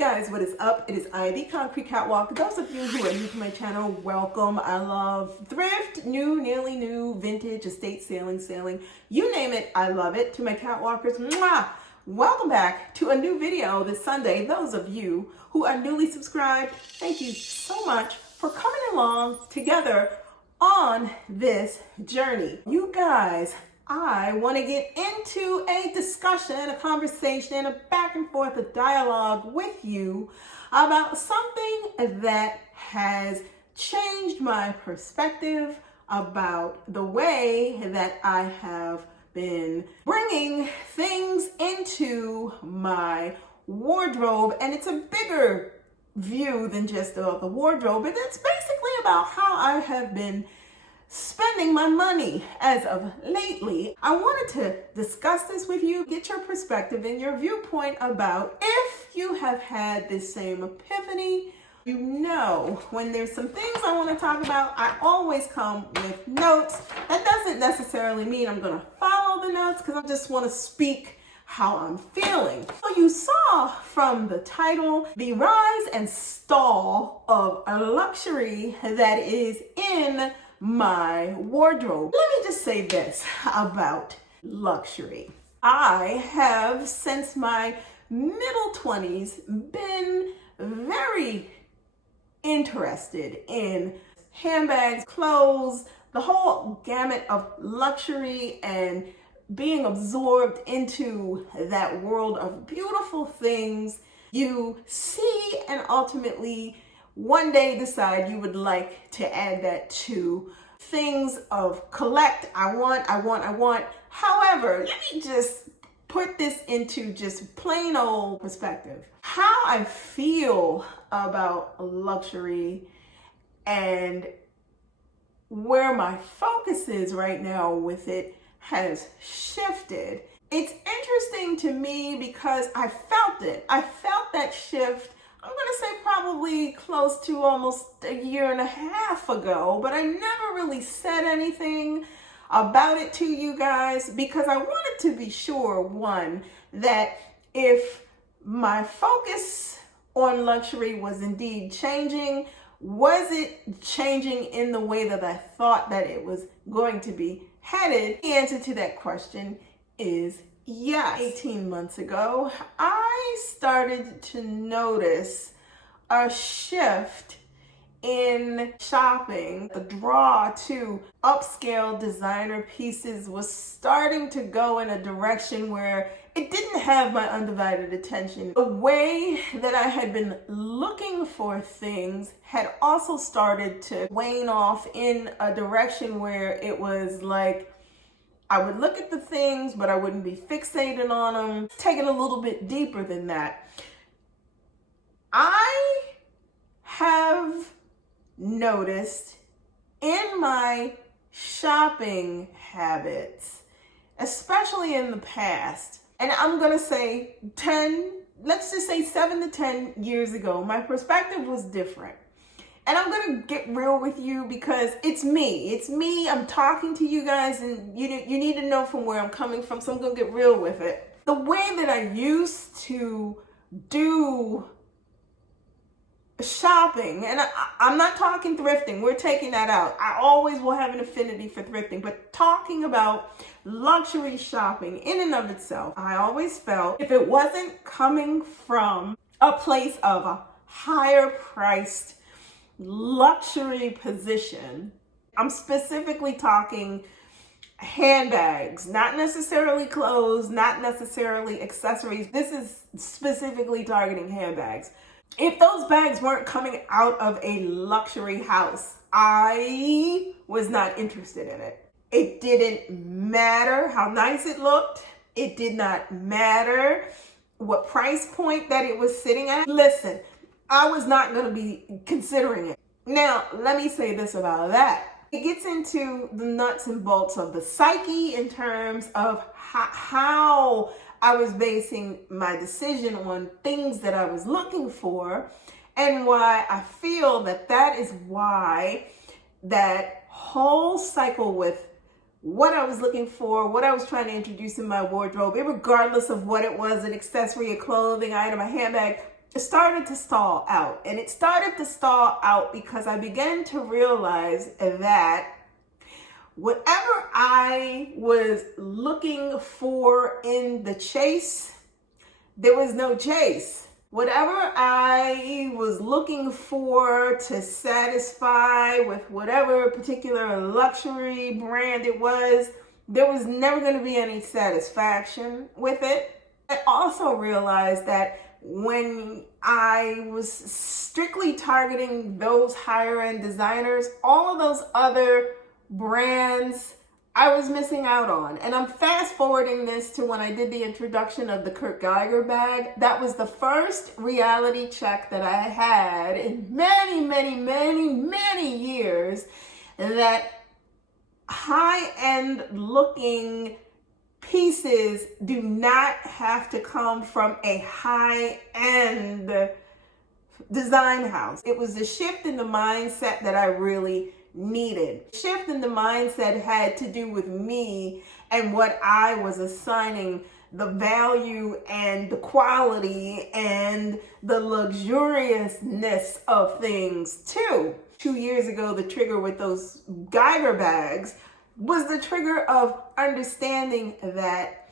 Guys, what is up? It is I, the Concrete Catwalk. Those of you who are new to my channel, welcome. I love thrift, new, nearly new, vintage, estate sailing, you name it, I love it. To my catwalkers, mwah! Welcome back to a new video this Sunday. Those of you who are newly subscribed, thank you so much for coming along together on this journey. You guys, I want to get into a discussion, a conversation, a back and forth, a dialogue with you about something that has changed my perspective about the way that I have been bringing things into my wardrobe. And it's a bigger view than just the wardrobe, but it's basically about how I have been spending my money as of lately. I wanted to discuss this with you, get your perspective and your viewpoint about if you have had this same epiphany. You know, when there's some things I want to talk about, I always come with notes. That doesn't necessarily mean I'm going to follow the notes, because I just want to speak how I'm feeling. So you saw from the title, the rise and stall of a luxury that is in my wardrobe. Let me just say this about luxury. I have, since my middle 20s, been very interested in handbags, clothes, the whole gamut of luxury, and being absorbed into that world of beautiful things you see and ultimately one day decide you would like to add that to things of collect. I want. However, let me just put this into just plain old perspective. How I feel about luxury and where my focus is right now with it has shifted. It's interesting to me because I felt it. I felt that shift, I'm going to say probably close to almost a year and a half ago, but I never really said anything about it to you guys because I wanted to be sure, one, that if my focus on luxury was indeed changing, was it changing in the way that I thought that it was going to be headed? The answer to that question is yes. 18 months ago, I started to notice a shift in shopping. The draw to upscale designer pieces was starting to go in a direction where it didn't have my undivided attention. The way that I had been looking for things had also started to wane off in a direction where it was like I would look at the things, but I wouldn't be fixated on them. Take it a little bit deeper than that. I have noticed in my shopping habits, especially in the past, and I'm going to say 10, let's just say 7 to 10 years ago, my perspective was different. And I'm going to get real with you because it's me. It's me. I'm talking to you guys and you need to know from where I'm coming from. So I'm going to get real with it. The way that I used to do shopping, and I'm not talking thrifting. We're taking that out. I always will have an affinity for thrifting, but talking about luxury shopping in and of itself, I always felt if it wasn't coming from a place of a higher priced luxury position, I'm specifically talking handbags, not necessarily clothes, not necessarily accessories. This is specifically targeting handbags. If those bags weren't coming out of a luxury house, I was not interested in it. It didn't matter how nice it looked. It did not matter what price point that it was sitting at. Listen, I was not going to be considering it. Now, let me say this about that. It gets into the nuts and bolts of the psyche in terms of how I was basing my decision on things that I was looking for, and why I feel that that is why that whole cycle with what I was looking for, what I was trying to introduce in my wardrobe, regardless of what it was, an accessory, a clothing item, a handbag, started to stall out. And it started to stall out because I began to realize that whatever I was looking for in the chase, there was no chase. Whatever I was looking for to satisfy with whatever particular luxury brand it was, there was never going to be any satisfaction with it. I also realized that when I was strictly targeting those higher end designers, all of those other brands I was missing out on. And I'm fast forwarding this to when I did the introduction of the Kurt Geiger bag. That was the first reality check that I had in many years, that high-end looking pieces do not have to come from a high-end design house. It was the shift in the mindset that I really needed. Shift in the mindset had to do with me and what I was assigning the value and the quality and the luxuriousness of things to. 2 years ago, the trigger with those Geiger bags was the trigger of understanding that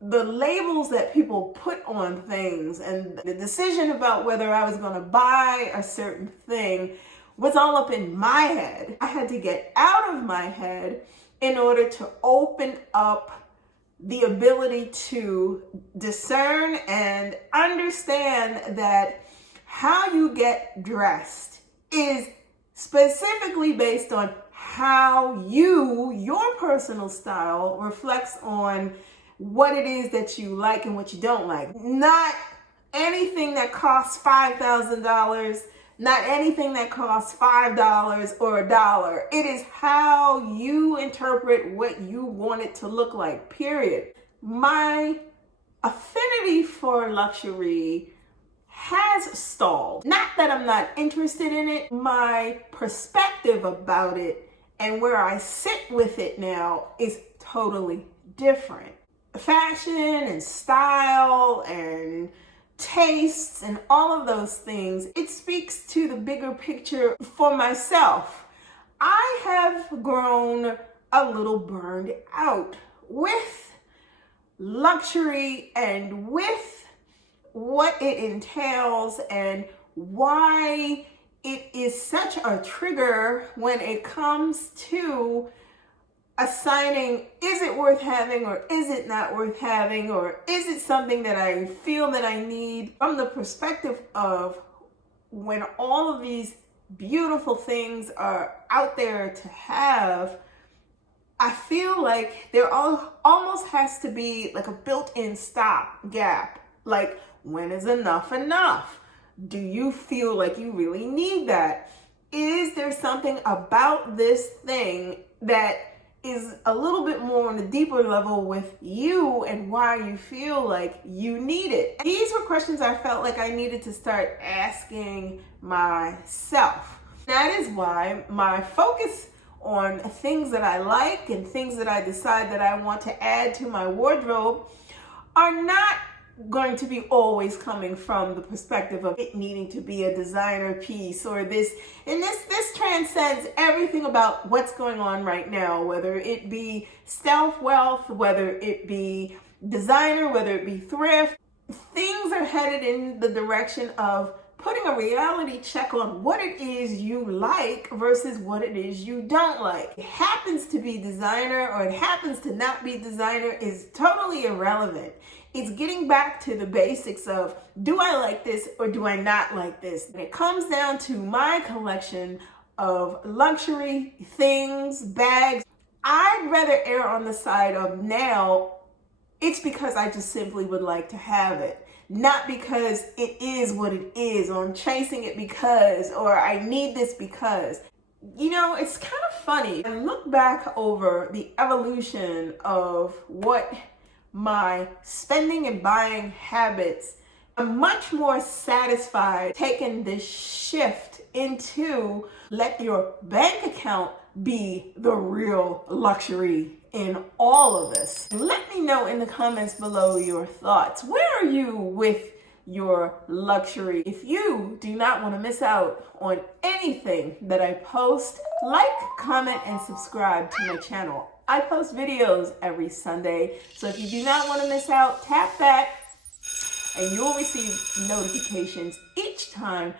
the labels that people put on things and the decision about whether I was going to buy a certain thing was all up in my head. I had to get out of my head in order to open up the ability to discern and understand that how you get dressed is specifically based on how your personal style reflects on what it is that you like and what you don't like. Not anything that costs $5,000, not anything that costs $5 or $1. It is how you interpret what you want it to look like, period. My affinity for luxury has stalled. Not that I'm not interested in it. My perspective about it and where I sit with it now is totally different. Fashion and style and tastes and all of those things, it speaks to the bigger picture for myself. I have grown a little burned out with luxury and with what it entails and why it is such a trigger when it comes to assigning, is it worth having or is it not worth having, or is it something that I feel that I need, from the perspective of when all of these beautiful things are out there to have. I feel like there almost has to be like a built-in stop gap. Like, when is enough enough? Do you feel like you really need that? Is there something about this thing that is a little bit more on a deeper level with you and why you feel like you need it? These were questions I felt like I needed to start asking myself. That is why my focus on things that I like and things that I decide that I want to add to my wardrobe are not going to be always coming from the perspective of it needing to be a designer piece or this. And this transcends everything about what's going on right now, whether it be stealth wealth, whether it be designer, whether it be thrift. Things are headed in the direction of putting a reality check on what it is you like versus what it is you don't like. It happens to be designer or it happens to not be designer is totally irrelevant. It's getting back to the basics of, do I like this or do I not like this? And it comes down to my collection of luxury things, bags. I'd rather err on the side of now, it's because I just simply would like to have it. Not because it is what it is, or I'm chasing it because, or I need this because. You know, it's kind of funny. I look back over the evolution of what my spending and buying habits. I'm much more satisfied taking this shift into let your bank account be the real luxury in all of this. Let me know in the comments below your thoughts. Where are you with your luxury. If you do not want to miss out on anything that I post, like, comment, and subscribe to my channel. I post videos every Sunday, so if you do not want to miss out, tap that and you'll receive notifications each time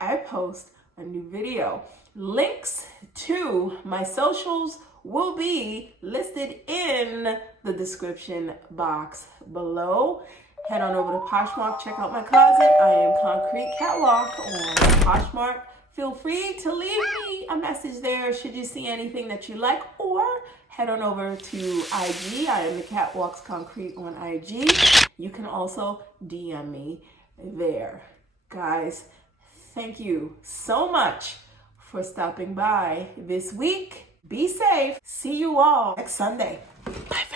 I post a new video. Links to my socials will be listed in the description box below. Head on over to Poshmark, check out my closet. I am Concrete Catwalk on Poshmark. Feel free to leave me a message there should you see anything that you like, or head on over to IG. I am the Catwalk's Concrete on IG. You can also DM me there. Guys, thank you so much for stopping by this week. Be safe. See you all next Sunday. Bye.